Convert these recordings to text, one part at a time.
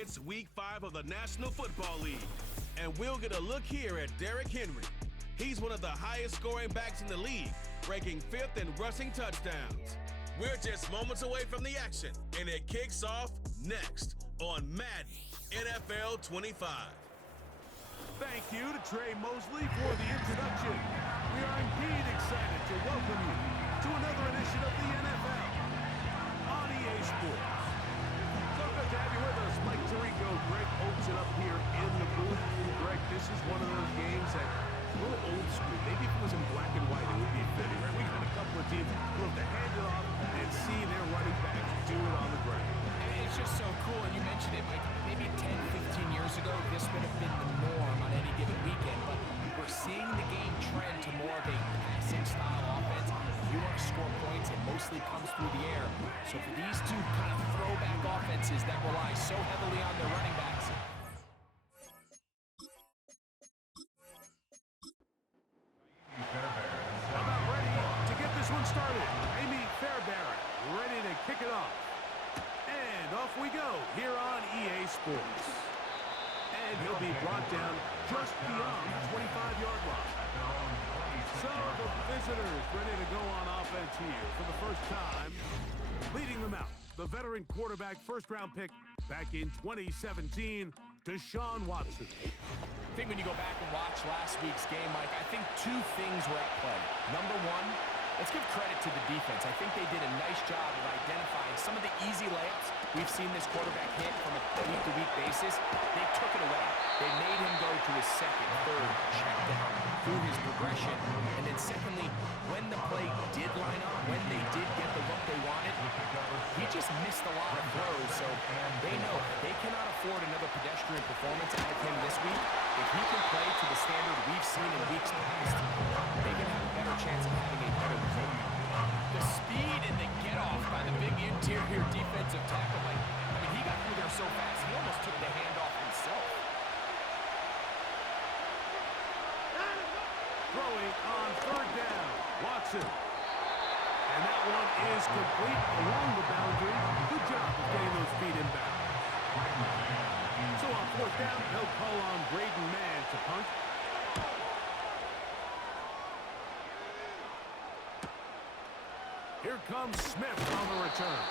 It's Week 5 of the National Football League, and we'll get a look here at Derrick Henry. He's one of the highest scoring backs in the league, ranking 5th in rushing touchdowns. We're just moments away from the action, and it kicks off next on Madden NFL 25. Thank you to Trey Mosley for the introduction. We are indeed excited to welcome you to another edition of the NFL on EA Sports. So good to have you with us. Mike Tirico, Greg Oates up here in the booth. Greg, this is one of those games that a little old school. Maybe if it was in black and white, it would be fitting, right? We got a couple of teams who have to hand it off and see their running backs do it on the ground. It's just so cool, and you mentioned it, Mike. Maybe 10, 15 years ago, this would have been the norm on any given weekend, but we're seeing the game trend to more of a passing-style offense. You want to score points, it mostly comes through the air. So for these two kind of throwback offenses that rely so heavily on their running backs, about ready to get this one started. Amy Fairbairn ready to kick it off. And off we go here on EA Sports. And he'll be brought down just beyond the 25-yard line. So the visitors ready to go on offense here for the first time. Leading them out, the veteran quarterback first-round pick back in 2017, Deshaun Watson. I think when you go back and watch last week's game, Mike, I think two things were at play. Number one, let's give credit to the defense. I think they did a nice job of identifying some of the easy layups we've seen this quarterback hit from a week-to-week basis. They took it away. They made him go to his second, third, check down through his progression. And then secondly, when the play did line up, when they did get the look they wanted, he just missed a lot of throws. So they know they cannot afford another pedestrian performance out of him this week. If he can play to the standard we've seen in weeks past, they can have a better chance of having a better result. The speed and the get-off by the big interior defensive tackle, I mean, he got through there so fast, he almost took the handoff himself. Throwing on third down, Watson. And that one is complete along the boundary. Good job of getting those feet in bounds. So on fourth down, they'll call on Braden Mann to punt. Here comes Smith on the return.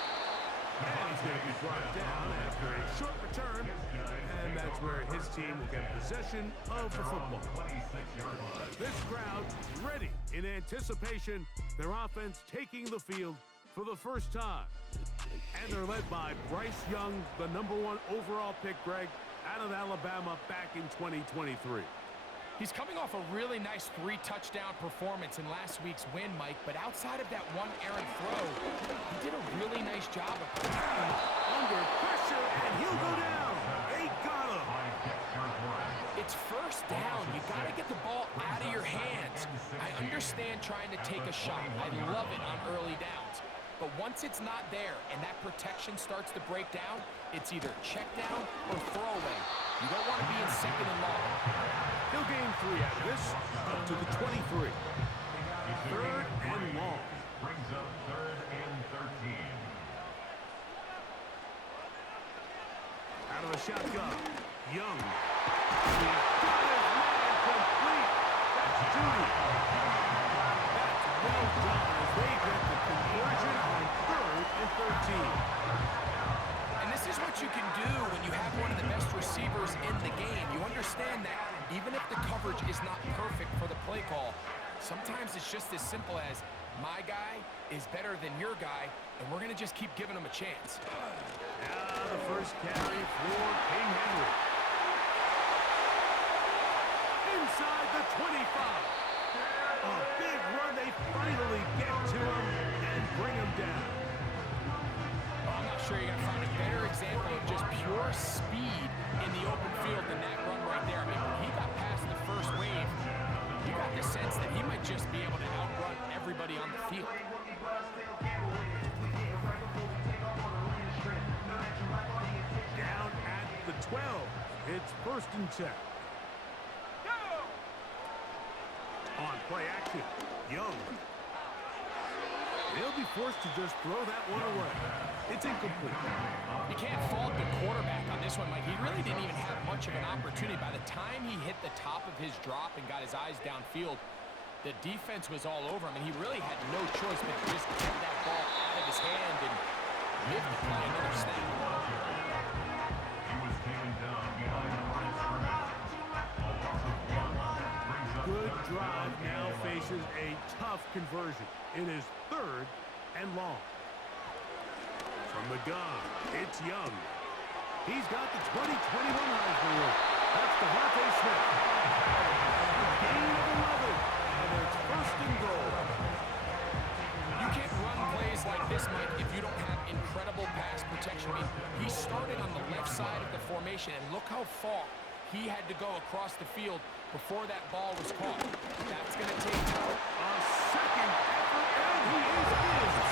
And he's going to be brought down after a short return. And that's where his team will get possession of the football. This crowd ready in anticipation. Their offense taking the field for the first time. And they're led by Bryce Young, the #1 overall pick, Greg, out of Alabama back in 2023. He's coming off a really nice 3-touchdown performance in last week's win, Mike, but outside of that one errant throw, he did a really nice job of protecting under pressure, and he'll go down. They got him. It's first down. You got to get the ball out of your hands. I understand trying to take a shot. I love it on early downs. But once it's not there and that protection starts to break down, it's either check down or throwaway. You don't want to be in second and long. He'll gain 3 out of this, up to the 23. Third and long. Brings up 3rd and 13. Out of the shotgun, Young. He's got his man complete. That's Judy. That's well done as they get the conversion on 3rd and 13. And this is what you can do when you have one of the best receivers in the game. You understand that even if the coverage is not perfect for the play call, sometimes it's just as simple as my guy is better than your guy, and we're going to just keep giving him a chance. Now the first carry for King Henry. Inside the 25. A big run. They finally get to him and bring him down. I'm not sure you're going to find a better example of just pure speed in the open field than that run right there. I mean, when he got past the first wave, you got the sense that he might just be able to outrun everybody on the field. Down at the 12. It's first and 10. On play action, Young. They'll be forced to just throw that one away. It's incomplete. You can't fault the quarterback on this one, Mike. He really didn't even have much of an opportunity. By the time he hit the top of his drop and got his eyes downfield, the defense was all over him, and he really had no choice but to just get that ball out of his hand and live to play another snap. He was taken down behind the line of scrimmage. Good drive now faces a tough conversion. It is 3rd and long. From the gun, it's Young. He's got the 2021 Heisman Award. That's Devontae Smith. A gain of 11, and it's 1st and goal. You can't run plays like this, Mike, if you don't have incredible pass protection. I mean, he started on the left side of the formation, and look how far he had to go across the field before that ball was caught. That's going to take time. A second effort, and he is in.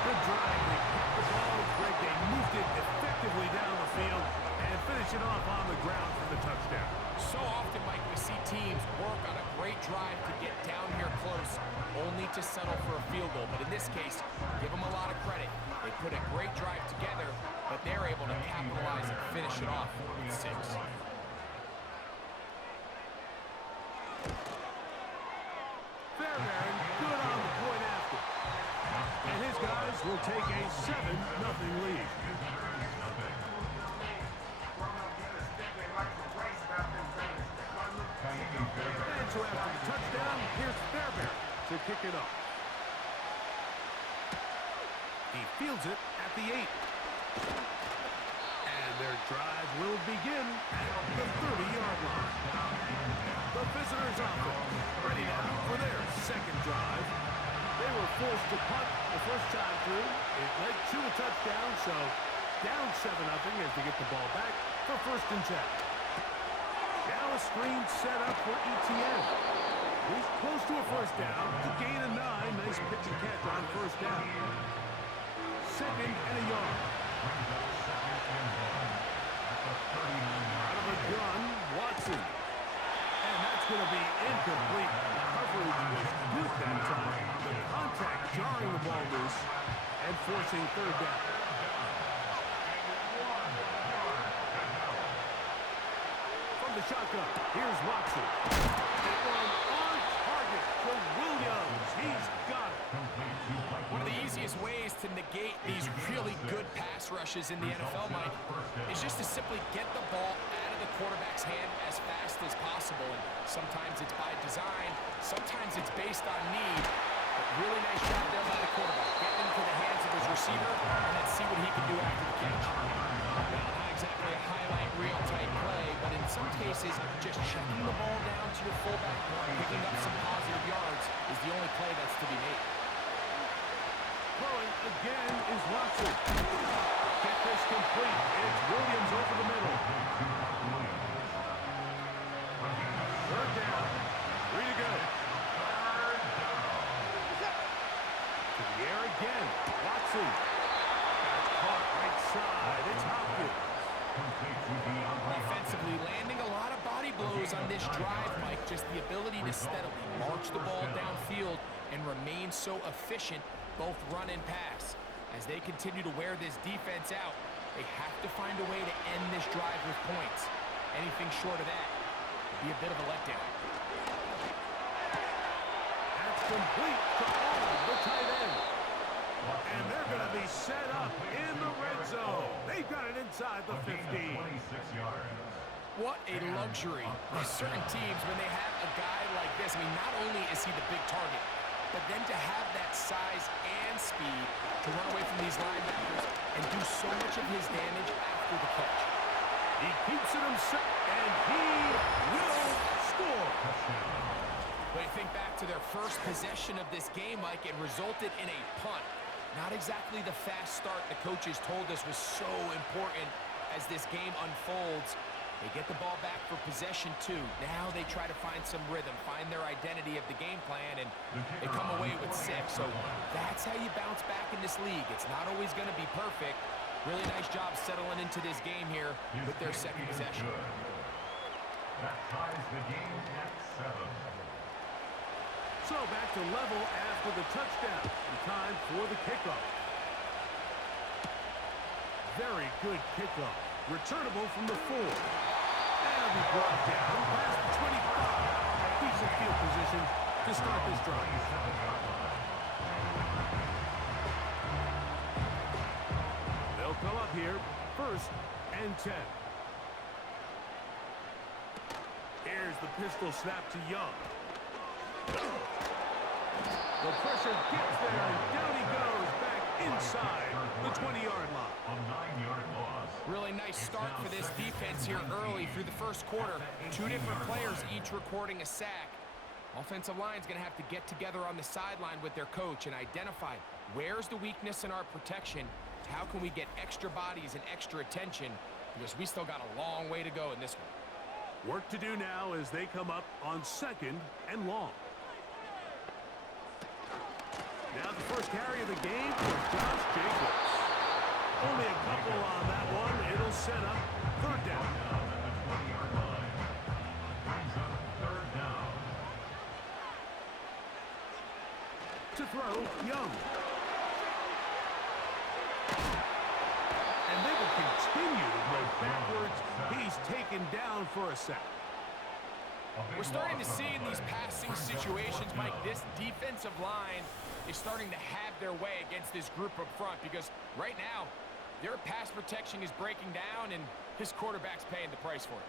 Good drive. They kept the ball. Greg, they moved it effectively down the field and finish it off on the ground for the touchdown. So often, Mike, we see teams work on a great drive to get down here close, only to settle for a field goal. But in this case, give them a lot of credit. They put a great drive together, but they're able to capitalize and finish it off with 6. Fairbairn, good on the point after. And his guys will take a 7-0 lead. And so after the touchdown, here's Fairbairn to kick it off. He fields it at the 8. And their drive will begin at the 30-yard line. The visitors' offense ready now for their 2nd drive. They were forced to punt the first time through. It led to a touchdown, so down 7-0 as they get the ball back for 1st and 10. Now a screen set up for ETN. He's close to a 1st down to gain a 9. Nice pitch and catch on 1st down. 2nd and a yard. Out of a gun, Watson. And that's going to be incomplete. Coverage was good that time. The contact jarring the ball loose and forcing 3rd down. From the shotgun, here's Watson. That one on target for Williams. He's got it. One of the easiest ways to negate these really good pass rushes in the NFL, Mike, is just to simply get the ball out of the quarterback's hand as fast as possible. And sometimes it's by design, sometimes it's based on need. But really nice job there by the quarterback. Get into the hands of his receiver, and then see what he can do after the catch. Well, not exactly a highlight reel type play, but in some cases, just checking the ball down to your fullback, picking up some positive yards is the only play that's to be made. Throwing again is Watson. Get this complete. It's Williams over the middle. 3rd down. 3 to go. To the air again. Watson. That's caught right side. It's Hopkins. Defensively, landing a lot of body blows on this drive, Mike. Just the ability to steadily march the ball downfield and remain so efficient, both run and pass. As they continue to wear this defense out, they have to find a way to end this drive with points. Anything short of that would be a bit of a letdown. That's complete to all the tight end. And they're going to be set up in the red zone. They've got it inside the 15. 26 yards. What a luxury. There's certain teams, when they have a guy like this, I mean, not only is he the big target, but then to have that size and speed to run away from these linebackers and do so much of his damage after the catch. He keeps it himself, and he will score. But you think back to their first possession of this game, Mike, it resulted in a punt. Not exactly the fast start the coaches told us was so important as this game unfolds. They get the ball back for possession 2. Now they try to find some rhythm, find their identity of the game plan, and they come away with 6. So that's how you bounce back in this league. It's not always going to be perfect. Really nice job settling into this game here with their 2nd possession. That ties the game at 7. So back to level after the touchdown. And time for the kickoff. Very good kickoff. Returnable from the 4. That'll be brought down past the 25. Decent field position to start this drive. They'll come up here, 1st and 10. Here's the pistol snap to Young. The pressure gets there, and down he goes back inside the 20-yard line. A 9-yard loss. Really nice start for this defense here early through the first quarter. 2 different players each recording a sack. Offensive line's going to have to get together on the sideline with their coach and identify where's the weakness in our protection, how can we get extra bodies and extra attention, because we still got a long way to go in this one. Work to do now as they come up on 2nd and long. Now the first carry of the game for Josh Jacobs. Only a couple on that one. It'll set up 3rd down. Down at the 20-yard line. Brings up 3rd down. To throw, Young. And they will continue to go backwards. He's taken down for a sack. We're starting to see in these passing situations, Mike, this defensive line is starting to have their way against this group up front, because right now their pass protection is breaking down and his quarterback's paying the price for it.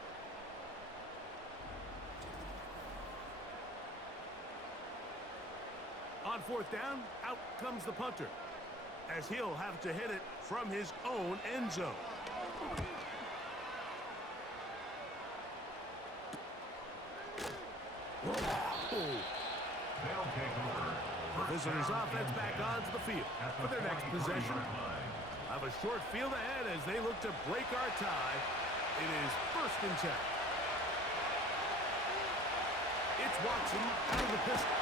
On 4th down, out comes the punter, as he'll have to hit it from his own end zone. They'll take over. The visitors' offense back onto the field for their next possession. Have a short field ahead as they look to break our tie. It is 1st and 10. It's Watson out of the pistol.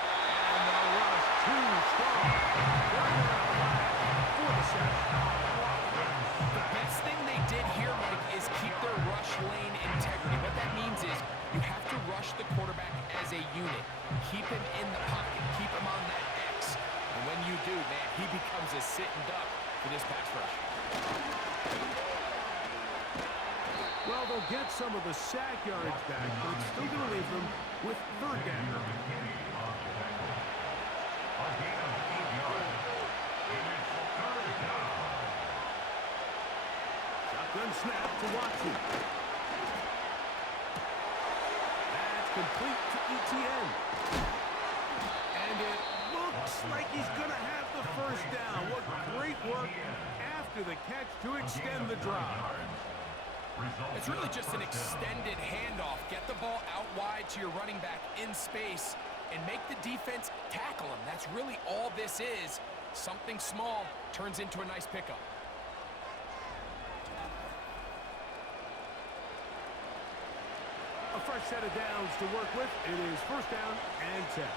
And the rush too strong. They're going to flag for the sack. The best thing they did here, Mike, is keep their rush lane integrity. What that means is you have to rush the quarterback as a unit. Keep him in the pocket. Keep him on that X. And when you do, man, he becomes a sitting duck for this pass rush. Well, they'll get some of the sack yards back, but it's still going to leave them with 3rd down. A gain of 8 yards. And it's 3rd down. Shotgun snap to Watson. That's complete to ETN. And it looks like he's going to have the 1st down. What great work after the catch to extend the drive. It's really just an extended handoff. Get the ball out wide to your running back in space and make the defense tackle him. That's really all this is. Something small turns into a nice pickup. A fresh set of downs to work with. It is 1st down and 10.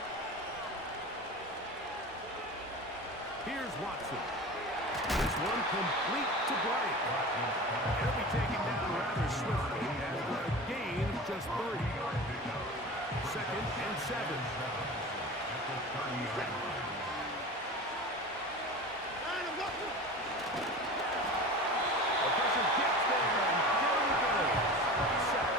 Here's Watson. This one complete to Bryant. He'll be taken down rather swiftly after a gain of just 3. 2nd and 7. The pressure gets there, and down he goes. Sack.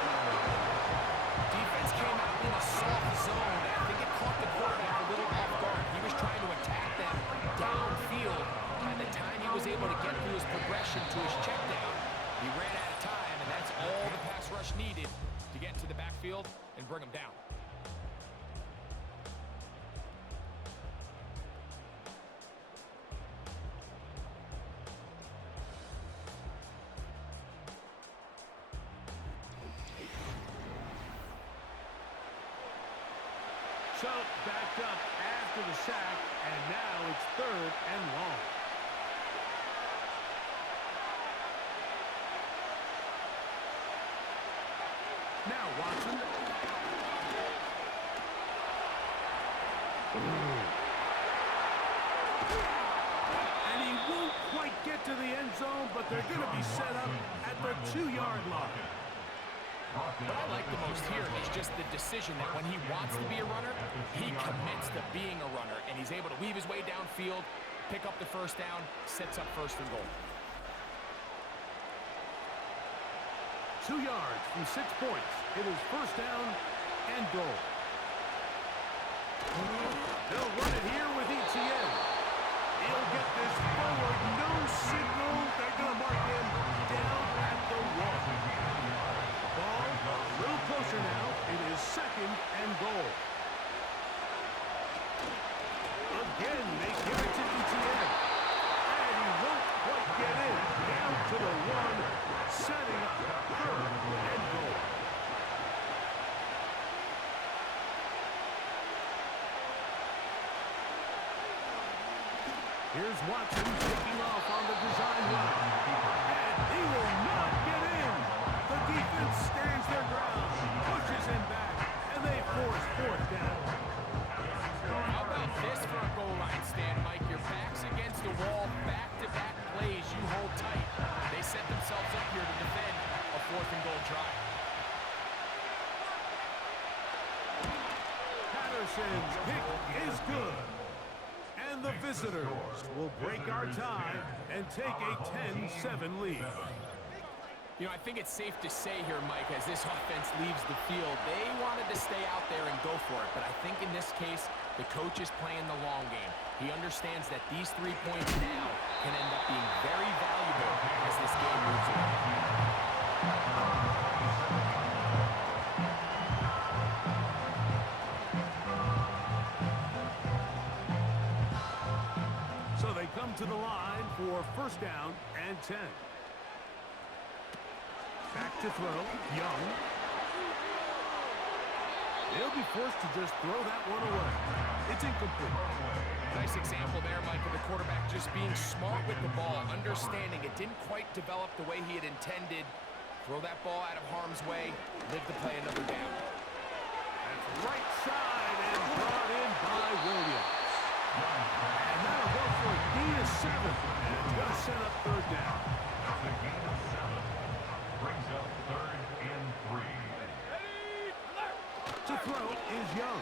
Defense came out in a soft zone. I think it caught the quarterback a little off guard. He was trying to attack them downfield. By the time he was able to get through his progression to his check down, he ran out of time, and that's all the pass rush needed to get into the backfield and bring him down. So backed up after the sack, and now it's 3rd and long. Now Watson. And he won't quite get to the end zone, but they're going to be set up at the 2-yard line. What I like the most here is just the decision that when he wants to be a runner, he commits to being a runner, and he's able to weave his way downfield, pick up the first down, sets up first and goal. 2 yards from 6 points. It is first down and goal. They'll run it here with ETN. He'll get this forward. No signal. They're going to mark him down at the 1. Ball a little closer now. It is second and goal. Again, they give it to ETN. And he won't quite get in. Down to the 1. Setting up third and goal. Here's Watson taking off on the design run. And he will not get in. The defense stands their ground, pushes him back, and they force fourth down. How about this for a goal line stand, Mike? Your back's against the wall, back-to-back plays you hold tight. They set themselves up here to defend a fourth and goal drive. Patterson's kick is good. And the visitors will break our tie and take a 10-7 lead. You know, I think it's safe to say here, Mike, as this offense leaves the field, they wanted to stay out there and go for it. But I think in this case, the coach is playing the long game. He understands that these 3 points now can end up being very valuable as this game moves along. So they come to the line for first down and 10. Back to throw, Young. They'll be forced to just throw that one away. It's incomplete. Nice example there, Mike, of the quarterback just being smart with the ball, understanding it didn't quite develop the way he had intended. Throw that ball out of harm's way, live to play another down. That's right side and brought in by Williams. And that'll go for a gain of 7. And it's going to set up third down. That's a gain of 7. Brings up third and 3. To throw is Young.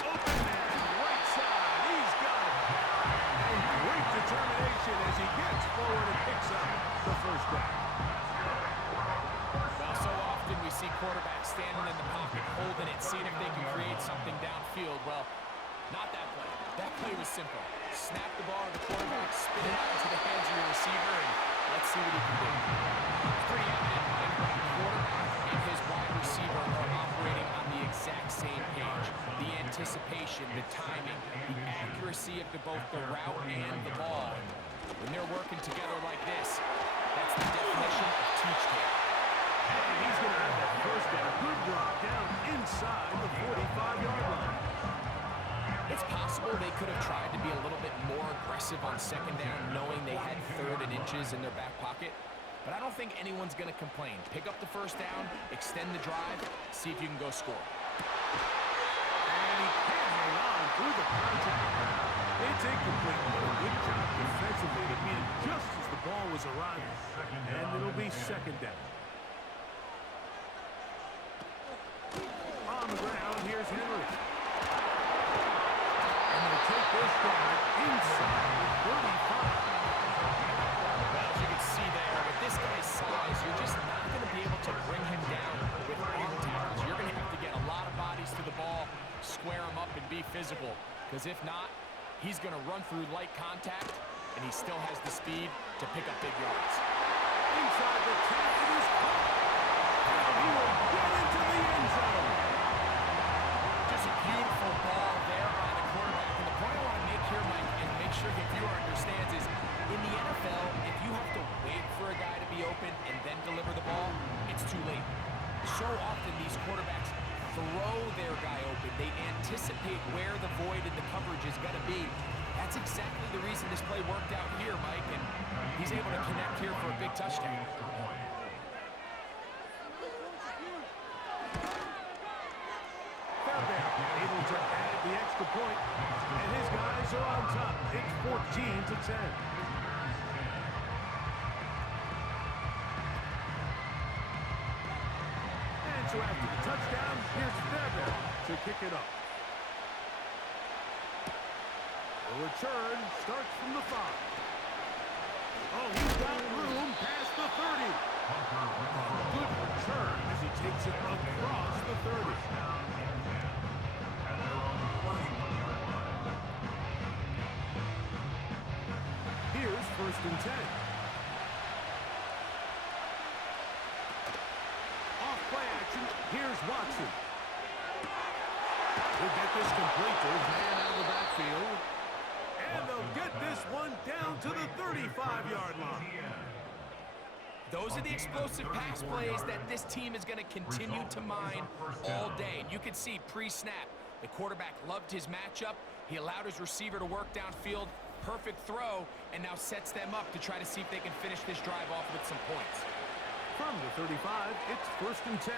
Open man, right side. He's got it. And great determination as he gets forward and picks up the first down. Well, so often we see quarterbacks standing in the pocket, holding it, seeing if they can create something downfield. Well, not that play. That play was simple. Snap the ball to the quarterback, spin it out into the hands of your receiver, and let's see what he can do. It's pretty evident, Mike, that the quarterback and his wide receiver are operating on the exact same page. The anticipation, the timing, the accuracy of both the route and the ball. When they're working together like this, that's the definition of teach tape. And he's going to have that first down. Good run down inside the 45-yard line. It's possible they could have tried to be a little bit more aggressive on second down, knowing they had third and inches in their back pocket. But I don't think anyone's going to complain. Pick up the first down, extend the drive, see if you can go score. And he can't hang on through the contact. It's incomplete, but a good job defensively to beat it just as the ball was arriving. And it'll be second down. On the ground, here's Henry. And they'll take this down inside the 35. Well, as you can see there, with this guy's size, you're just not going to be able to bring him down with arm tackles. You're going to have to get a lot of bodies to the ball, square him up, and be physical. Because if not, he's going to run through light contact, and he still has the speed to pick up big yards. Inside the 10, it is caught. And he will get into the end zone. Just a beautiful ball there by the quarterback. And the point I want to make here, Mike, and make sure the viewer understands is, in the NFL, if you have to wait for a guy to be open and then deliver the ball, it's too late. So often these quarterbacks throw their guy open. They anticipate where the void in the coverage is going to be. That's exactly the reason this play worked out here, Mike, and he's able to connect here for a big touchdown. Fairbairn able to add the extra point, and his guys are on top. It's 14-10. So after the touchdown, here's Fairbairn to kick it off. The return starts from the 5. Oh, he's got room past the 30. A good return as he takes it across the 30. Here's 1st and 10. Off play action. Here's Watson. He'll get this complete to his man out of the backfield. And they'll get this one down to the 35-yard line. Those are the explosive pass plays that this team is going to continue to mine all day. And you can see pre-snap, the quarterback loved his matchup. He allowed his receiver to work downfield. Perfect throw, and now sets them up to try to see if they can finish this drive off with some points. From the 35, it's 1st and 10.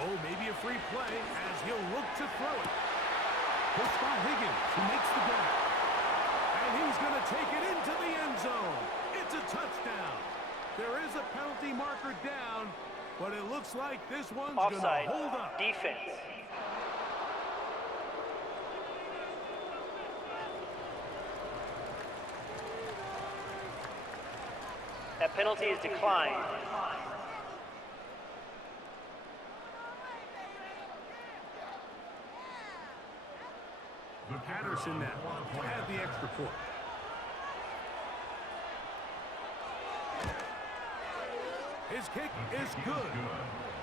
Oh, maybe a free play as he'll look to throw it. Pushed by Higgins, who makes the grab. And he's going to take it into the end zone. It's a touchdown. There is a penalty marker down, but it looks like this one's going to hold up. Defense. That penalty is declined. Patterson now had the extra point. His kick is good.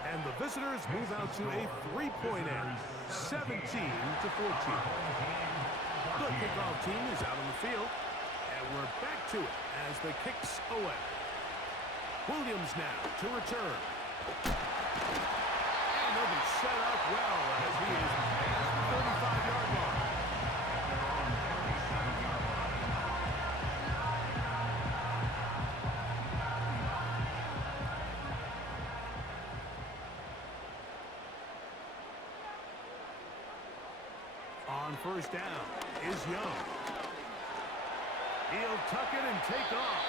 And the visitors move out to a 3-point end, 17-14. The kickoff team is out on the field. And we're back to it as the kick's away. Williams now to return. And he'll be set up well as he is past the 35-yard line. On 1st down is Young. He'll tuck it and take off.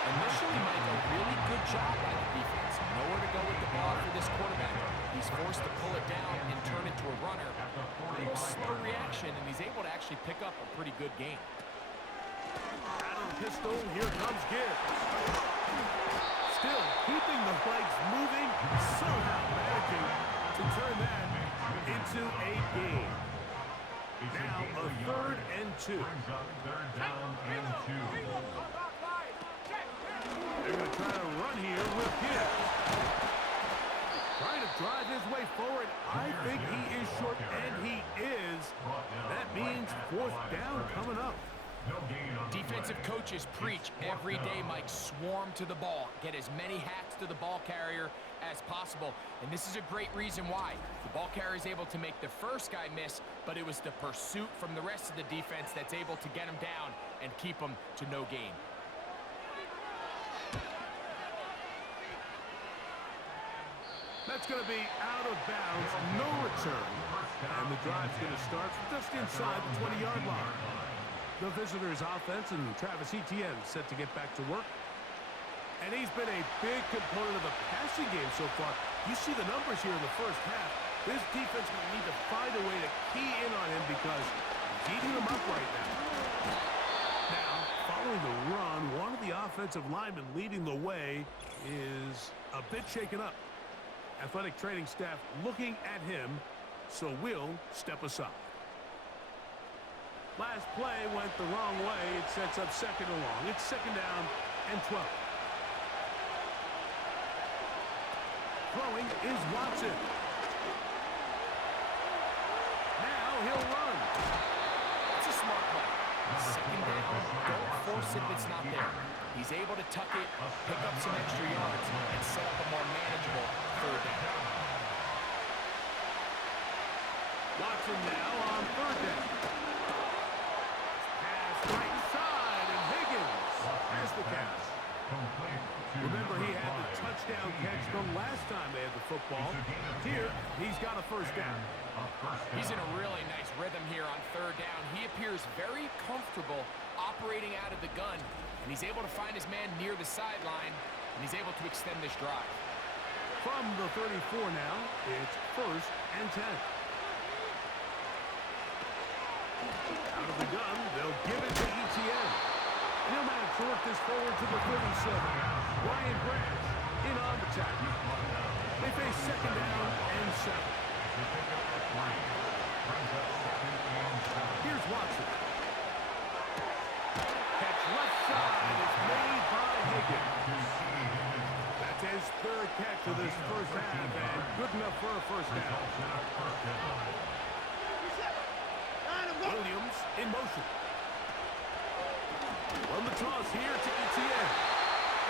Initially, Mike, a really good job by the defense. Nowhere to go with the ball for this quarterback. He's forced to pull it down and turn it to a runner. Slow reaction, and he's able to actually pick up a pretty good game. Out of the pistol, here comes Gibbs. Still keeping the legs moving, somehow managing to turn that into a game. Now a 3rd and 2. Third down and 2. They're going to try to run here with Gibbs. Trying to drive his way forward. I think he is short, and he is. That means 4th down coming up. Defensive coaches preach every day, Mike, swarm to the ball. Get as many hats to the ball carrier as possible. And this is a great reason why. The ball carrier is able to make the first guy miss, but it was the pursuit from the rest of the defense that's able to get him down and keep him to no gain. That's going to be out of bounds, no return. And the drive's going to start just inside the 20-yard line. The visitors' offense and Travis Etienne set to get back to work. And he's been a big component of the passing game so far. You see the numbers here in the first half. This defense will need to find a way to key in on him because he's eating them up right now. Now, following the run, one of the offensive linemen leading the way is a bit shaken up. Athletic training staff looking at him, so we'll step aside. Last play went the wrong way. It sets up 2nd and long. It's 2nd down and 12. Throwing is Watson. Now he'll run. That's a smart play. 2nd down, don't force it if it's not there. He's able to tuck it, pick up some extra yards, and set up a more manageable 3rd down. Watson now on 3rd down. Right side, and Higgins has the catch. Remember, he had the touchdown catch the last time they had the football. Here, he's got a 1st down. He's in a really nice rhythm here on 3rd down. He appears very comfortable operating out of the gun. And he's able to find his man near the sideline, and he's able to extend this drive. From the 34 now, it's 1st and 10. Out of the gun, they'll give it to ETN. He'll manage to work this forward to the 37. Ryan Branch in on the tackle. They face 2nd down and 7. Here's Watson. Catch left side is made by Higgins. That's his 3rd catch of this first half, and good enough for a first down. Williams in motion. On the toss here to ETN.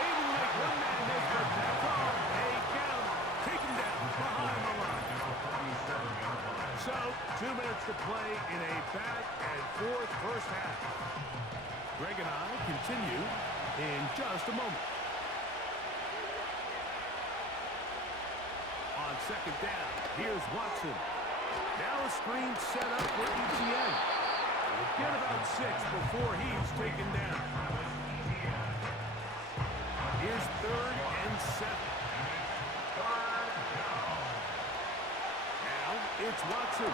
Able to make one man miss, but that's all. They count. Take him down behind the line. So, 2 minutes to play in a back-and-forth first half. Greg and I continue in just a moment. On 2nd down, here's Watson. Now a screen set up for ETN. We'll get about 6 before he's taken down. Here's 3rd and 7. Now it's Watson.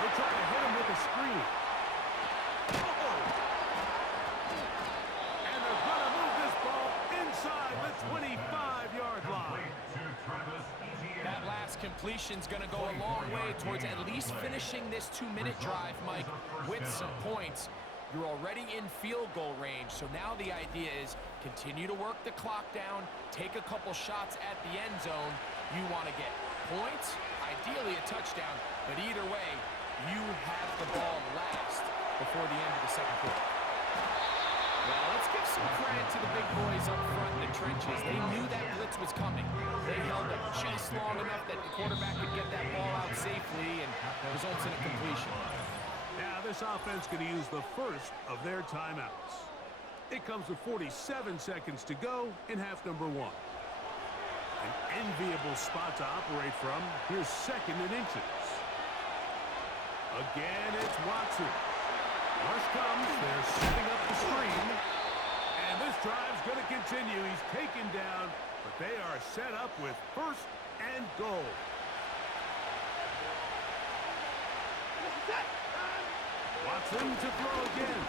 They try to hit him with a screen. And they're going to move this ball inside the 25-yard line. That last completion's going to go a long way towards at least finishing this 2-minute drive, Mike, with some points. You're already in field goal range, so now the idea is continue to work the clock down, take a couple shots at the end zone. You want to get points, ideally a touchdown, but either way, you have the ball last before the end of the 2nd quarter. Well, let's give some credit to the big boys up front in the trenches. They knew that blitz was coming. They held it just long enough that the quarterback could get that ball out safely and results in a completion. Now this offense going to use the first of their timeouts. It comes with 47 seconds to go in half number 1. An enviable spot to operate from. Here's 2nd and inches. Again, it's Watson. Rush comes. They're setting up the screen. And this drive's going to continue. He's taken down, but they are set up with 1st and goal. Watson to throw again.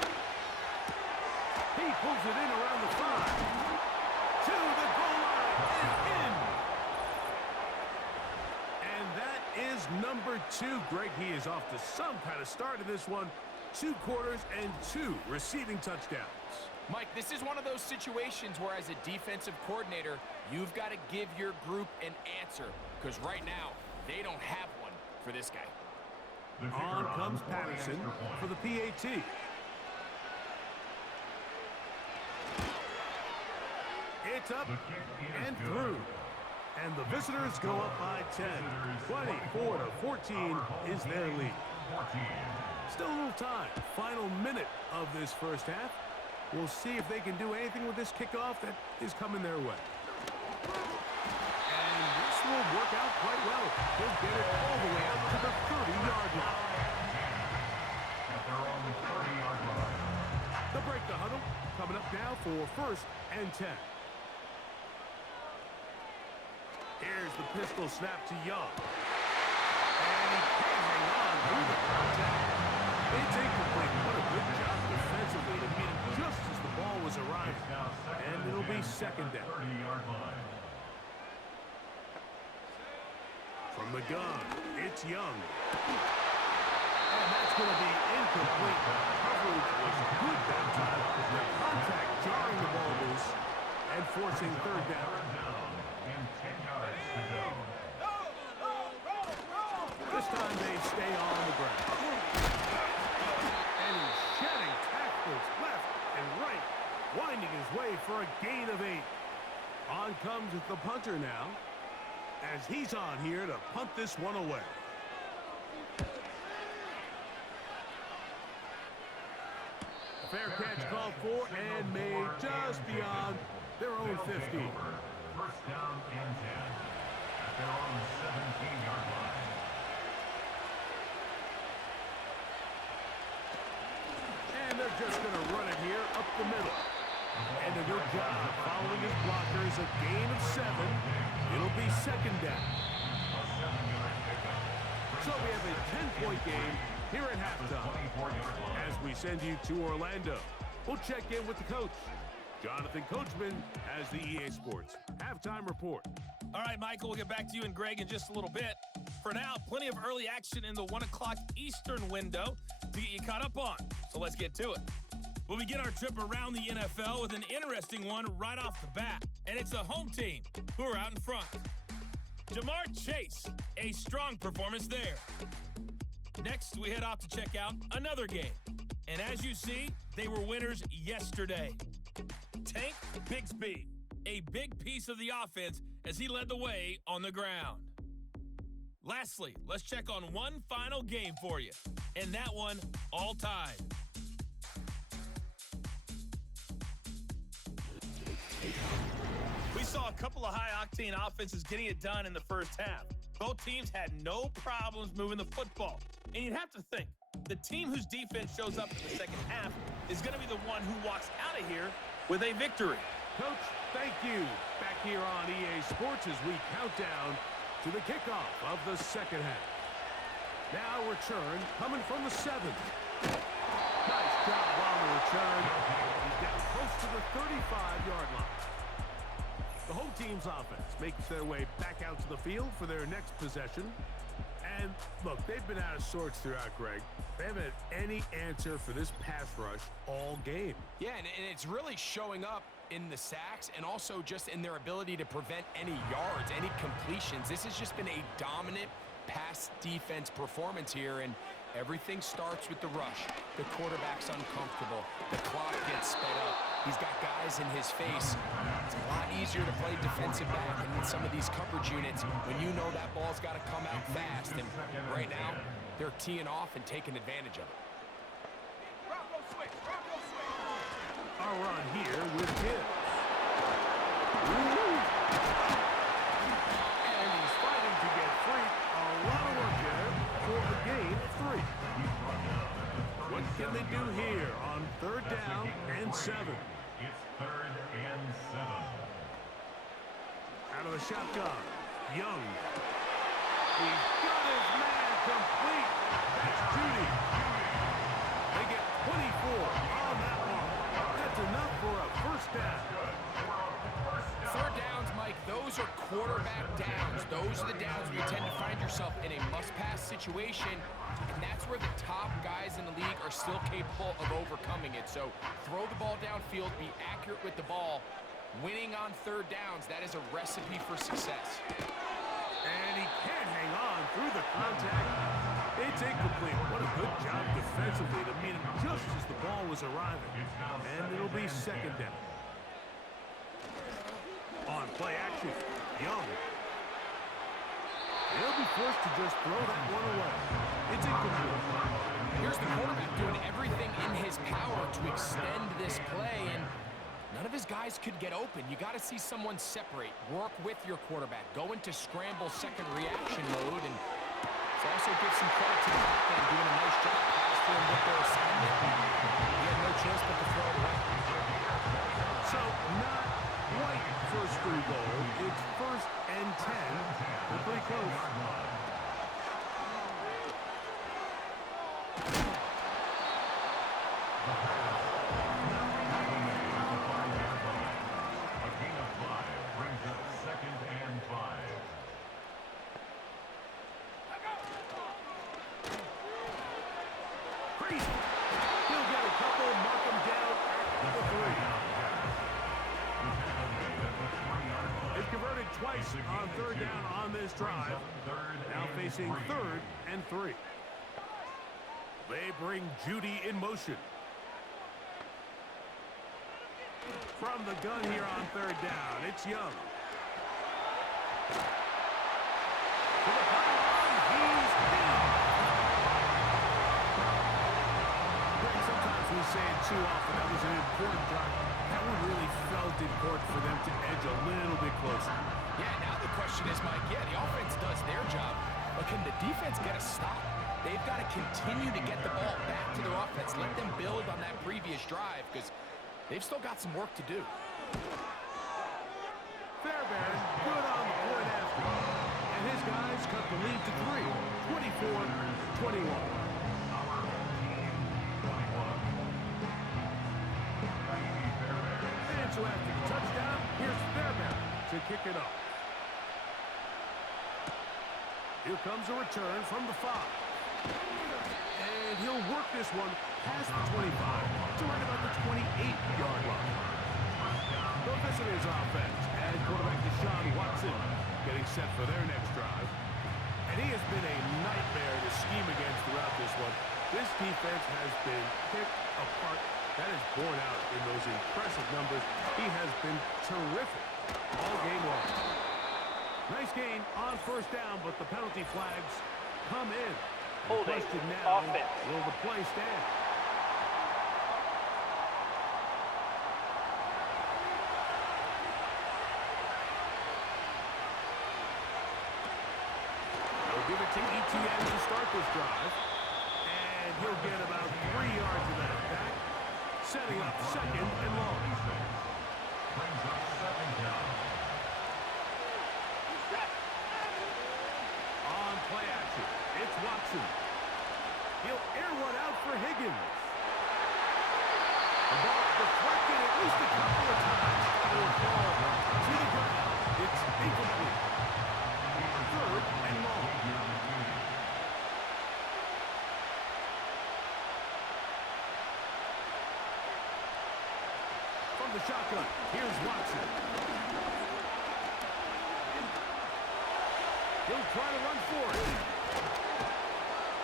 He pulls it in around the 5. To the goal line and in. And that is number 2. Greg, he is off to some kind of start in this one. 2 quarters and 2 receiving touchdowns. Mike, this is one of those situations where as a defensive coordinator, you've got to give your group an answer. Because right now, they don't have one for this guy. On comes Patterson for the PAT. It's up and through. And the visitors go up by 10. 24-14 is their lead. Still a little time. Final minute of this first half. We'll see if they can do anything with this kickoff that is coming their way. And this will work out quite well. They'll get it all the way up to the 30-yard line. They'll break the huddle. Coming up now for 1st and 10. Here's the pistol snap to Young. And he can't hang on through the contact. It's incomplete. What a good job defensively to meet him just as the ball was arriving. And it'll be 2nd down. From the gun, it's Young. And that's going to be incomplete. Coverage was good that time. The contact jarring the ball loose and forcing 3rd down. This time they stay on the ground. And he's shedding tackles left and right, winding his way for a gain of 8. On comes the punter now, as he's on here to punt this one away. A fair catch called for and made just beyond their own 15. 1st down and 10 at their own 17-yard line. And they're just going to run it here up the middle. And a good job following his blockers. A gain of 7. It'll be second down. So we have a 10-point game here at halftime. As we send you to Orlando, we'll check in with the coach. Jonathan Coachman has the EA Sports halftime report. All right, Michael, we'll get back to you and Greg in just a little bit. For now, plenty of early action in the 1 o'clock Eastern window to get you caught up on. So let's get to it. We'll begin our trip around the NFL with an interesting one right off the bat. And it's the home team who are out in front. Jamar Chase, a strong performance there. Next, we head off to check out another game. And as you see, they were winners yesterday. Tank Bigsby, a big piece of the offense as he led the way on the ground. Lastly, let's check on one final game for you, and that one all time. We saw a couple of high-octane offenses getting it done in the first half. Both teams had no problems moving the football. And you'd have to think, the team whose defense shows up in the second half is going to be the one who walks out of here with a victory. Coach, thank you. Back here on EA Sports as we count down to the kickoff of the second half. Now return coming from the 7th. Nice job on the return. He's down close to the 35-yard line. The whole team's offense makes their way back out to the field for their next possession. And look, they've been out of sorts throughout, Greg. They haven't had any answer for this pass rush all game. Yeah, and it's really showing up in the sacks and also just in their ability to prevent any yards, any completions. This has just been a dominant pass defense performance here, and everything starts with the rush. The quarterback's uncomfortable. The clock gets sped up. He's got guys in his face. It's a lot easier to play defensive back in some of these coverage units when you know that ball's got to come out fast. And right now, they're teeing off and taking advantage of it. Our run here with Gibbs. And he's fighting to get free. A lot of work there for a gain of 3. What can they do here on 3rd down and 7? It's 3rd and 7. Out of the shotgun, Young. He's got his man complete. That's Judy. They get 24 on that one. That's enough for a first down. 3rd downs, Mike, those are quarterback downs. Those are the downs where you tend to find yourself in a must-pass situation, and that's where the top guys in the league are still capable of overcoming it. So throw the ball downfield, be accurate with the ball. Winning on 3rd downs, that is a recipe for success. And he can't hang on through the contact. It's incomplete. What a good job defensively to meet him just as the ball was arriving. And it'll be 2nd down. On play action, Young. He'll be forced to just throw that one away. It's incomplete. Here's the quarterback doing everything in his power to extend this play, and none of his guys could get open. You got to see someone separate, work with your quarterback, go into scramble second reaction mode, and also give some credit to the back end doing a nice job pass to him with their assignment. He had no choice but to throw it away. So not quite first and goal. It's 1st and 10. They're pretty close. A gain of 5 brings up 2nd and 5. Crazy. He'll get a couple, mark him down at the 3. They've converted twice on 3rd down on this drive. Now facing 3rd and 3. They bring Judy in motion. From the gun here on 3rd down, it's Young. To the pylon, he's in. Greg, sometimes we say it too often. That was an important drive. That one really felt important for them to edge a little bit closer. Yeah, now the question is, Mike, the offense does their job, but can the defense get a stop? They've got to continue to get the ball back to their offense. Let them build on that previous drive, because they've still got some work to do. Fairbairn good on the point after. And his guys cut the lead to 3, 24-21. And so after the touchdown, here's Fairbairn to kick it off. Here comes a return from the 5. And he'll work this one past the 25 to right about the 28-yard line. The visitors offense and quarterback Deshaun Watson getting set for their next drive. And he has been a nightmare to scheme against throughout this one. This defense has been picked apart. That is borne out in those impressive numbers. He has been terrific all game long. Nice gain on first down, but the penalty flags come in. The question now, will the play stand? They'll give it to ETN to start this drive. And he'll get about 3 yards of that back, setting up second and long. Brings up second down. On play action, it's Watson. He'll air one out for Higgins. The ball deflected at least a couple of times. It will fall to the ground. It's incomplete. Third and long. From the shotgun, here's Watson. He'll try to run for it.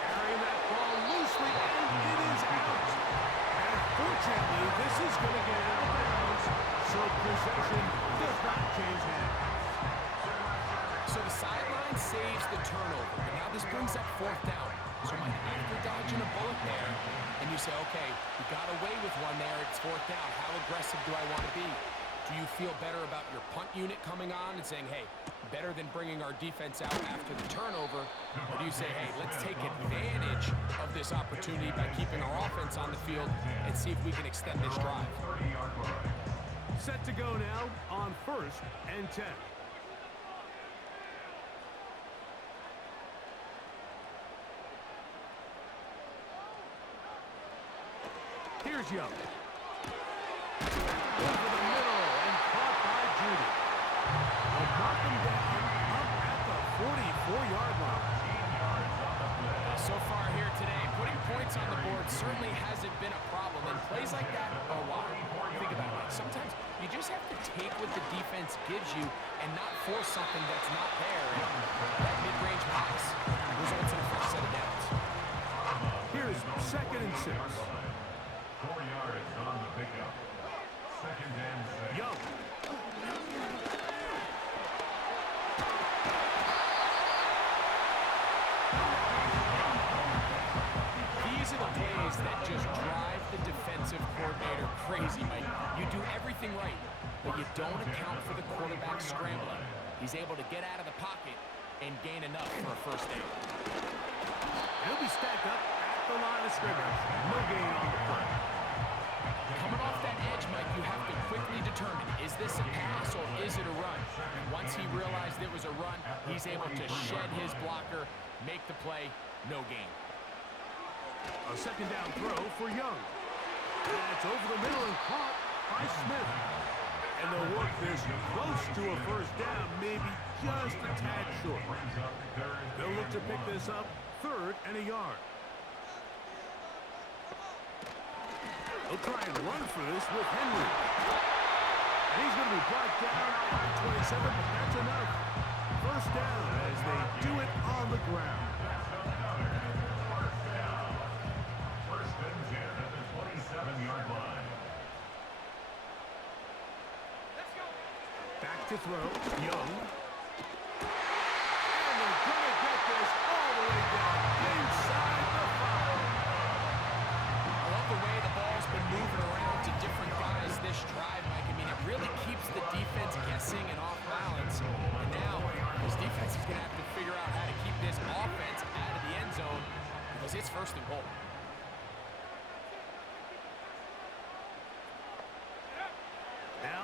Carrying that ball loosely, and it is out. And fortunately, this is going to get out of bounds, so possession does not change hands. So the sideline saves the turnover, but now this brings up fourth down. So after dodging a bullet there, and you say, okay, you got away with one there, it's fourth down. How aggressive do I want to be? Do you feel better about your punt unit coming on and saying, hey, better than bringing our defense out after the turnover? Or do you say, hey, let's take advantage of this opportunity by keeping our offense on the field and see if we can extend this drive? Set to go now on first and 10. Here's Young. Over the middle and caught by Judy. They'll knock him down up at the 44-yard line. So far here today, putting points on the board certainly hasn't been a problem, and plays like that are why. Think about it. Sometimes you just have to take what the defense gives you and not force something that's not there. And that mid-range pass results in a first set of downs. Here's second and 6. 4 yards on the pickup. Second and 6. Young. These are the plays that just drive the defensive coordinator crazy, Mike. You do everything right, but you don't account for the quarterback scrambling. He's able to get out of the pocket and gain enough for a first down. He'll be stacked up at the line of scrimmage. No gain on the play. Coming off that edge, Mike, you have to quickly determine, is this a pass or is it a run? Once he realized it was a run, he's able to shed his blocker, make the play, no gain. A second down throw for Young. And it's over the middle and caught by Smith. And they'll work this close to a first down, maybe just a tad short. They'll look to pick this up third and a yard. They'll try and run for this with Henry. And he's going to be brought down at the 27, but that's enough. First down as they do it on the ground. First and 10 at the 27-yard line. Back to throw, Young. And they're going to get this all the way down inside the 5. I love the way the ball's been moving around to different guys this drive, Mike. I mean, it really keeps the defense guessing and off balance. And now, this defense is going to have to figure out how to keep this offense out of the end zone because it's first and goal.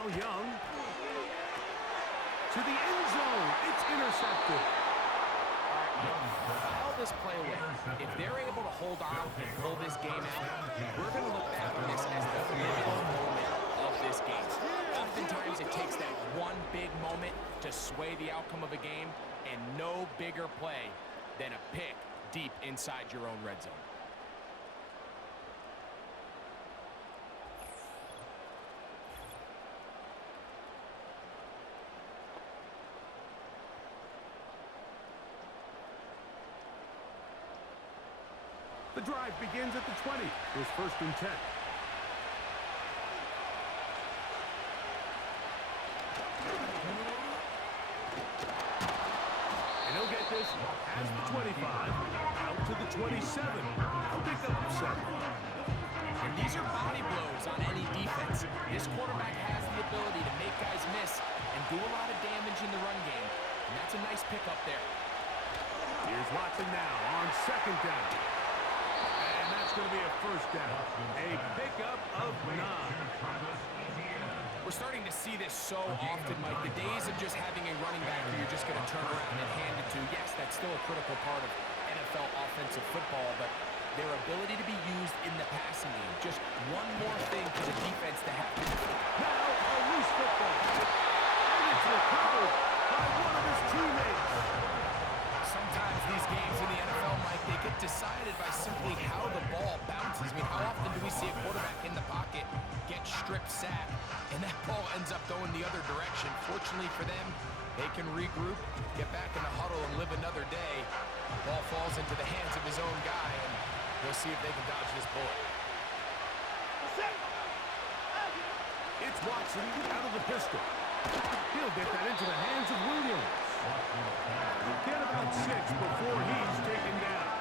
now, Young. To the end zone. It's intercepted. File this play away. If they're able to hold on and pull this game out, we're going to look back on this as the pivotal moment of this game. Oftentimes, it takes that one big moment to sway the outcome of a game, and no bigger play than a pick deep inside your own red zone. The drive begins at the 20. It's 1st and 10. And he'll get this as the 25 out to the 27. A pickup of 7. And these are body blows on any defense. This quarterback has the ability to make guys miss and do a lot of damage in the run game. And that's a nice pickup there. Here's Watson now on 2nd down. And that's going to be a 1st down. A pickup of 9. We're starting to see this so often, Mike. The days of just having a running back who you're just going to turn around and hand it to, yes, that's still a critical part of NFL offensive football, but their ability to be used in the passing game. Just one more thing for the defense to have to do. Now a loose football. And it's recovered by one of his teammates. Sometimes these games in the NFL, Mike, they get decided by simply how the ball bounces. I mean, how often do we see a quarterback in the pocket get strip sacked, and that ball ends up going the other direction? Fortunately for them, they can regroup, get back in the huddle, and live another day. The ball falls into the hands of his own guy, and we'll see if they can dodge this bullet. It's Watson out of the pistol. He'll get that into the hands of Williams. He'll get about 6 before he's taken down.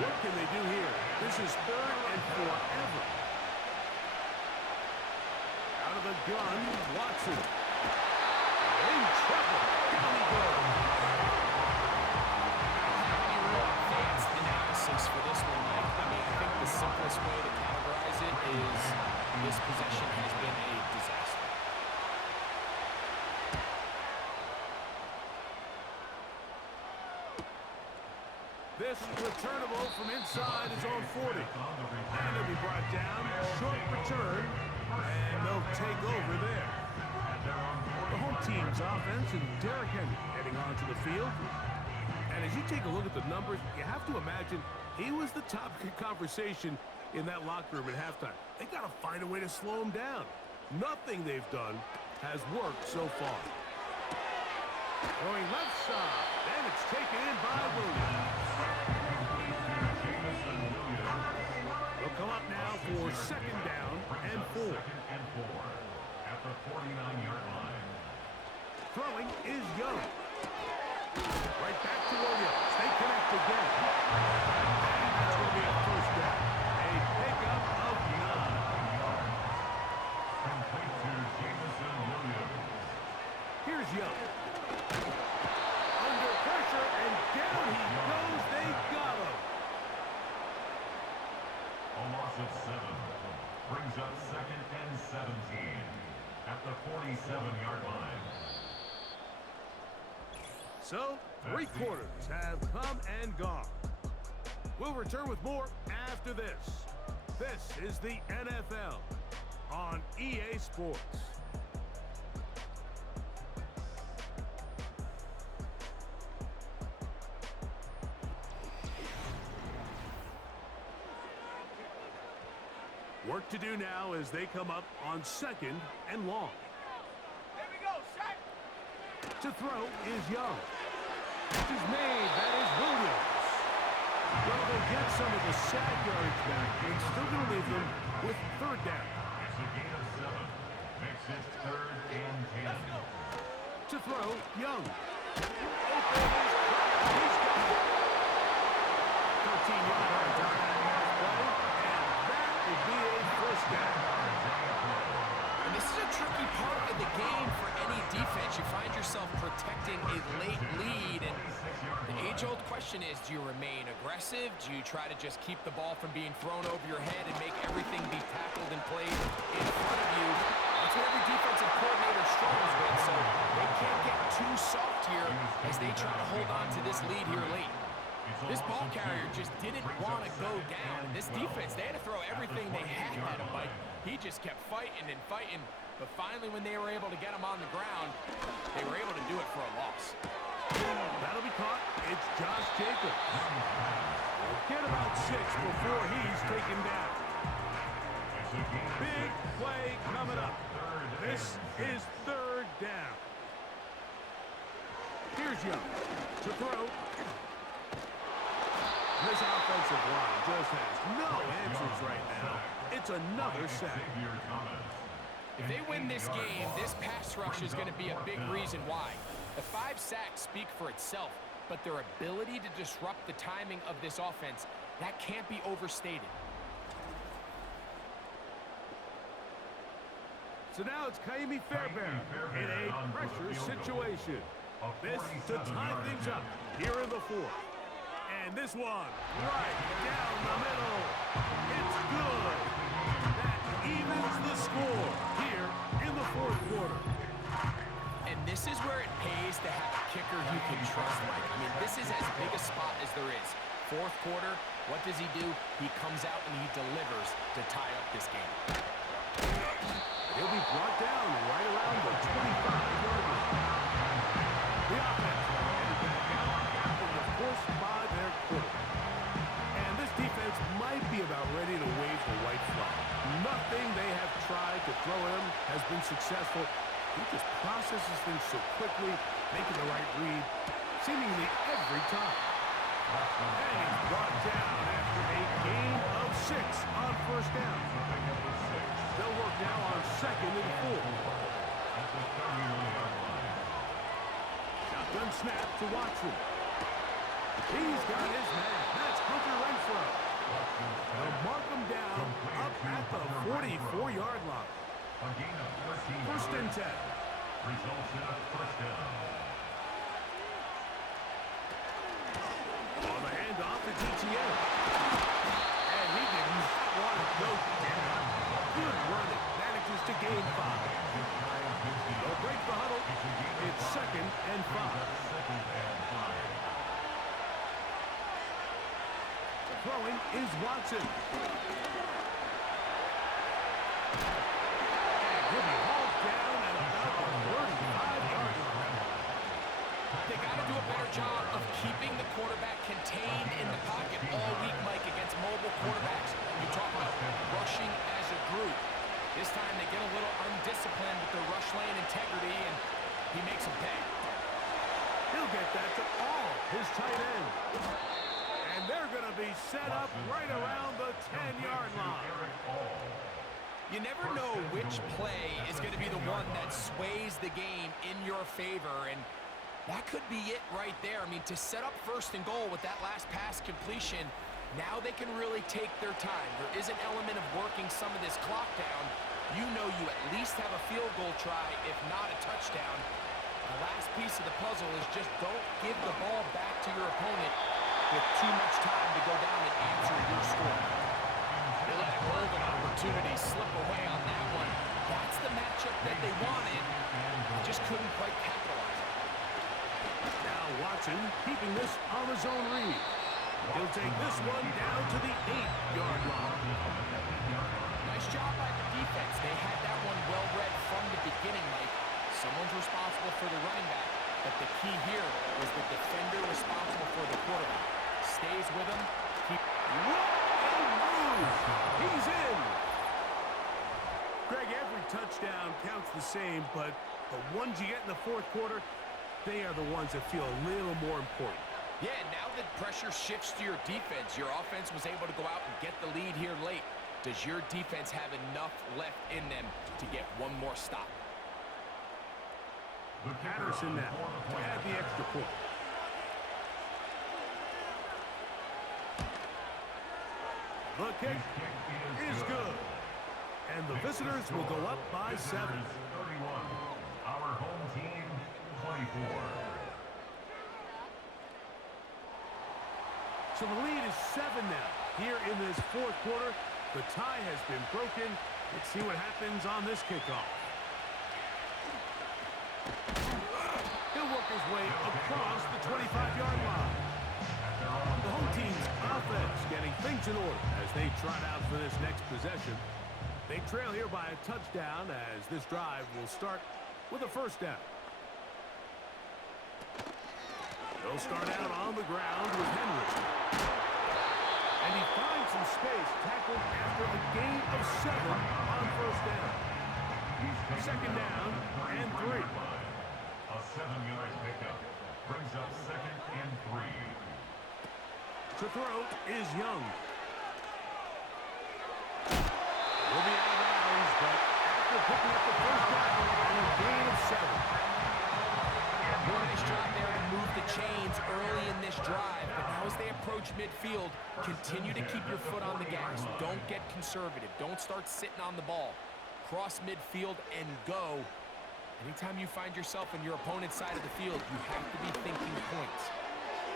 What can they do here? This is 3rd and forever. Out of the gun, Watson. In trouble. Down he goes. Any real advanced analysis for this one, Mike? I mean, I think the simplest way to categorize it is this possession has been a disaster. This returnable from inside his own 40. And he'll be brought down. Short return. And they'll take over there. The home team's offense and Derrick Henry heading onto the field. And as you take a look at the numbers, you have to imagine he was the top conversation in that locker room at halftime. They got to find a way to slow him down. Nothing they've done has worked so far. Going left side, and it's taken in by Williams. They'll come up now for 2nd down and 4. At the 49-yard line. Throwing is Young. Right back to Williams. They connect again. And that's going to be a 1st down. A pickup of 9. Complete to Jameson Williams. Here's Young. Under pressure, and down he goes. They got him. A loss of 7 brings up 2nd and 17 at the 47-yard line. So, 3 quarters have come and gone. We'll return with more after this. This is the NFL on EA Sports. Work to do now as they come up on 2nd and long. Here we go, set. To throw is Young. Catch is made. That is Williams. Well, they'll get some of the sack yards back. It's still going to leave them with 3rd down. It's a gain of 7. Makes it 3rd and 10. To throw, Young. Open is he's got it. 13 yards on that last play, and that will be a 1st down. And this is a tricky part of the game for any defense. You find yourself protecting a late lead, and the age-old question is, do you remain aggressive? Do you try to just keep the ball from being thrown over your head and make everything be tackled and played in front of you? That's what every they try to hold on to this lead here late. This ball carrier just didn't want to go down. And this defense, they had to throw everything they had at him, Mike. He just kept fighting and fighting. But finally, when they were able to get him on the ground, they were able to do it for a loss. That'll be caught. It's Josh Jacobs. Get about 6 before he's taken down. Big play coming up. This is 3rd down. Here's Young to throw. This offensive line just has no answers right now. It's another sack. If they win this game, this pass rush is going to be a big reason why. The 5 sacks speak for itself, but their ability to disrupt the timing of this offense, that can't be overstated. So now it's Kaimi Fairbairn in a pressure situation. This to tie things up here in the 4th. And this one right down the middle. It's good. That evens the score here in the 4th quarter. And this is where it pays to have a kicker you can trust, Mike. I mean, this is as big a spot as there is. 4th quarter, what does he do? He comes out and he delivers to tie up this game. He'll be brought down right around the 25-yard line. The offense headed back out, captained, of course, by their quarterback. And this defense might be about ready to wave the white flag. Nothing they have tried to throw at him has been successful. He just processes things so quickly, making the right read, seemingly every time. And he's brought down after a gain of 6 on 1st down. They'll work now on 2nd and 4. Shotgun snap to Watson. He's got his man. That's Hunter Renfrow. They'll mark him down up at the 44-yard line. 1st and 10. Results in a 1st down. On the handoff to GTN. And he did not want to go down. Good running. Manages to gain 5. They'll break the huddle. It's 2nd and 5. Throwing is Watson. And he'll be hauled down at about the 35-yard line. They got to do a better job of keeping the quarterback contained in the pocket all week, Mike, against mobile quarterbacks. You talk about rushing as a group. This time they get a little undisciplined with their rush lane integrity, and he makes them pay. He'll get that to all his tight end. And they're going to be set up right around the 10-yard line. You never know which play is going to be the one that sways the game in your favor, and that could be it right there. I mean, to set up 1st and goal with that last pass completion, now they can really take their time. There is an element of working some of this clock down. You know you at least have a field goal try, if not a touchdown. The last piece of the puzzle is just don't give the ball back to your opponent with too much time to go down and answer your score. They let a golden opportunity slip away on that one. That's the matchup that they wanted. They just couldn't quite capitalize on it. Now Watson keeping this on his own read. He'll take this one down to the 8-yard line. Nice job by the defense. They had that one well read from the beginning, Mike. Someone's responsible for the running back, but the key here was the defender responsible for the quarterback. Stays with him. What a move! He's in! Greg, every touchdown counts the same, but the ones you get in the 4th quarter, they are the ones that feel a little more important. Yeah, now that pressure shifts to your defense, your offense was able to go out and get the lead here late. Does your defense have enough left in them to get one more stop? Patterson now to add the extra point. The kick is good. And the visitors will go up by 7. 31. Our home team, 24. So the lead is 7 now. Here in this 4th quarter, the tie has been broken. Let's see what happens on this kickoff. He'll work his way across the 25-yard line. The home team's offense getting things in order as they trot out for this next possession. They trail here by a touchdown as this drive will start with a first down. They'll start out on the ground with Henry. And he finds some space, tackled after a gain of 7 on first down. Second down and 3. A 7-yard pickup brings up second and 3. To throw is Young. Will be out of bounds, but after picking up the first down on a gain of 7. Nice job there to move the chains early in this drive, but now as they approach midfield, continue to keep your foot on the gas. Don't get conservative. Don't start sitting on the ball. Cross midfield and go. Anytime you find yourself on your opponent's side of the field, you have to be thinking points.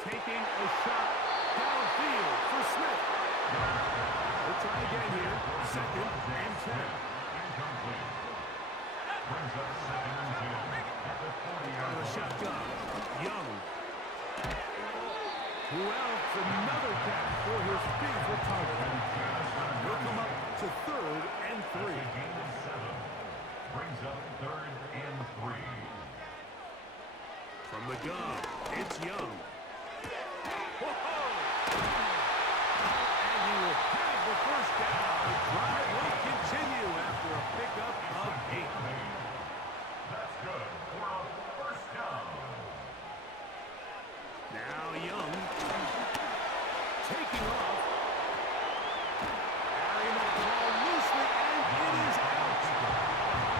Taking a shot downfield for Smith. We'll try again here. Second and 10. Incomplete. Brings up second and 2 at the 40-yard line. Shotgun. Young. Who else? Another catch for his favorite target. Will come up to third and 3. Gain of 7. Brings up third and 3. From the gun, it's Young. Whoa! And he will have the first down. The drive will continue after a pickup of 8. That's good for a first down. Now Young taking off. Carrying that ball loosely, and it is out.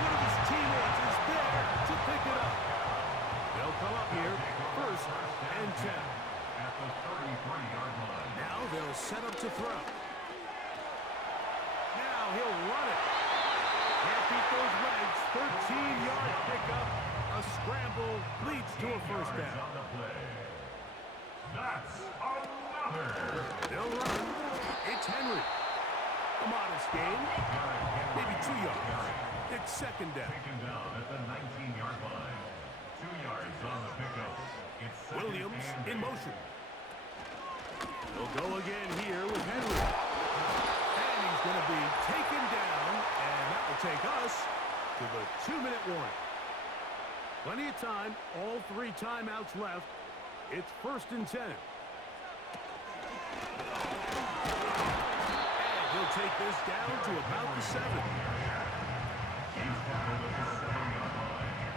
One of his teammates is there to pick it up. They'll come up here, first and 10. At the 33-yard line. Now they'll set up to throw. Now he'll run it. Can't beat those legs. 13-yard pickup. A scramble leads to a first down. On the play. That's another. They'll run. It's Henry. A modest gain. Maybe 2 yards. It's second down. Taken down at the 19-yard line. 2 yards on the pickup. It's second Williams and in 8. motion. They'll go again here with Henry. And he's going to be taken down, and that will take us to the 2-minute warning. Plenty of time, all 3 timeouts left. It's first and 10. And he'll take this down to about the 7.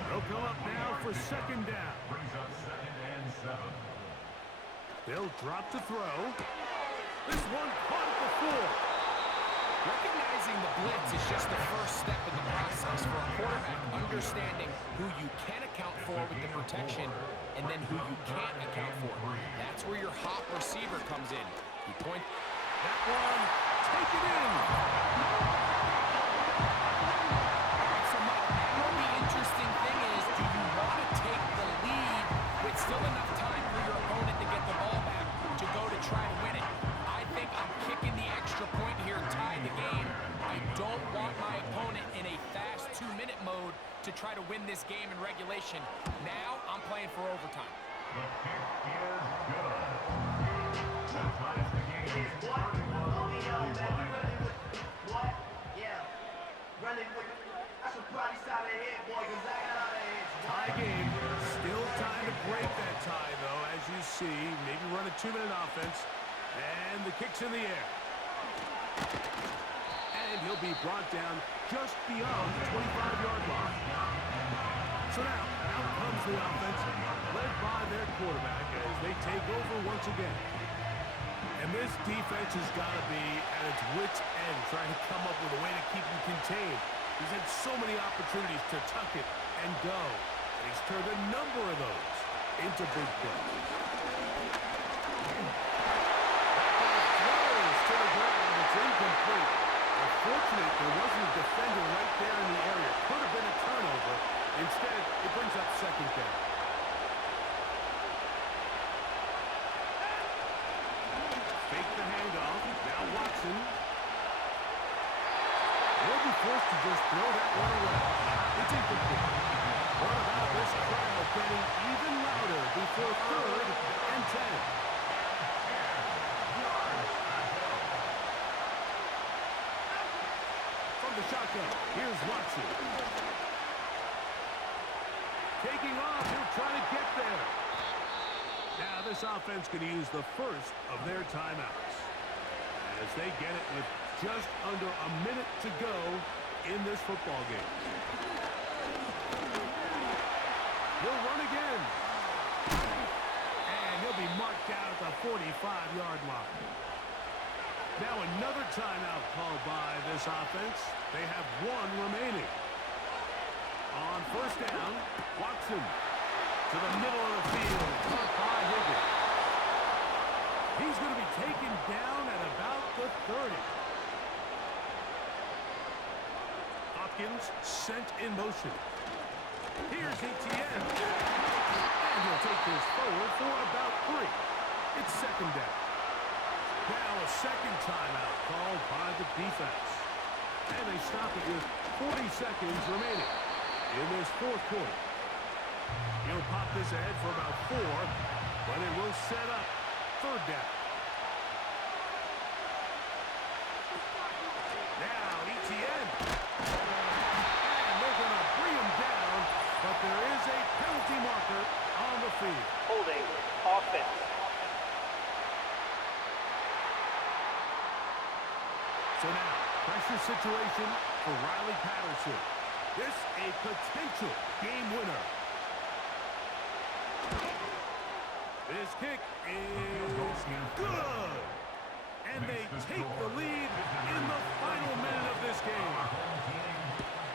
They'll come up now for second down. Brings up second and 7. They'll drop to throw. This one caught at the 4. Recognizing the blitz is just the first step in the process for a quarterback understanding who you can account for with the protection and then who you can't account for. That's where your hot receiver comes in. You point. That one, take it in. All right, so Mike, now the interesting thing is, do you want to take the lead with still enough time for your opponent to get the ball back to go to try to win it? I think I'm kicking the extra point here, tie the game. I don't want my opponent in a fast 2-minute mode to try to win this game in regulation. Now I'm playing for overtime. The kick is good. That ties the game. 31-31. What? Yeah. Running with I should probably stop that head, boy, because I got all that head. Tie game. Still time to break that tie, though, as you see. Maybe run a 2-minute offense. And the kick's in the air. And he'll be brought down just beyond the 25-yard line. So now, out comes the offense, led by their quarterback as they take over once again. And this defense has got to be at its wits' end, trying to come up with a way to keep him contained. He's had so many opportunities to tuck it and go, and he's turned a number of those into big plays. To the ground, it's incomplete. Unfortunately, there wasn't a defender right there in the area. Could have been a turnover. Instead, it brings up second down. Fake the handoff. Now Watson. He'll be forced to just throw that one away. It's incomplete. What about this crowd getting even louder up. Here's Watson. Taking off. He'll try to get there. Now this offense going to use the first of their timeouts as they get it with just under a minute to go in this football game. He'll run again. And he'll be marked down at the 45-yard line. Now another timeout called by this offense. They have one remaining. On first down, Watson to the middle of the field. Caught by Higgins. He's going to be taken down at about the 30. Hopkins sent in motion. Here's Etienne. And he'll take this forward for about 3. It's second down. Now a second timeout called by the defense. And they stop it with 40 seconds remaining in this fourth quarter. He'll pop this ahead for about 4, but it will set up third down. Now Etienne. And they're going to bring him down, but there is a penalty marker on the field. Holding offense. So now, pressure situation for Riley Patterson. This a potential game winner. This kick is good. And they take the lead in the final minute of this game.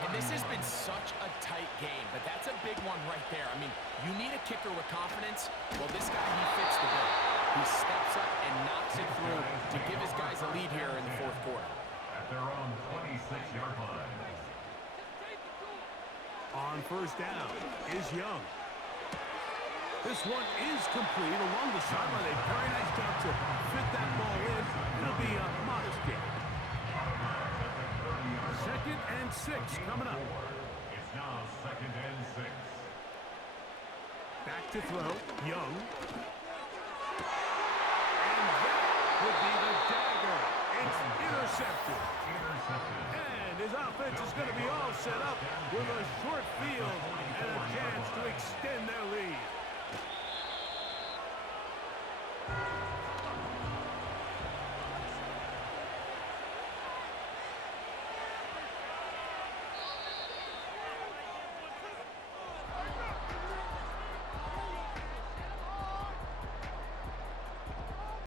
And this has been such a tight game, but that's a big one right there. I mean, you need a kicker with confidence. Well, this guy, he fits the bill. He steps up and knocks it through to give his guys a lead here in the fourth quarter. At their own 26-yard line. On first down is Young. This one is complete along the sideline. A very nice job to fit that ball in. It'll be a modest gain. 2nd and 6 coming up. It's now 2nd and 6. Back to throw. Young. And that would be the dagger. It's intercepted. And his offense is going to be all set up with a short field and a chance to extend their lead.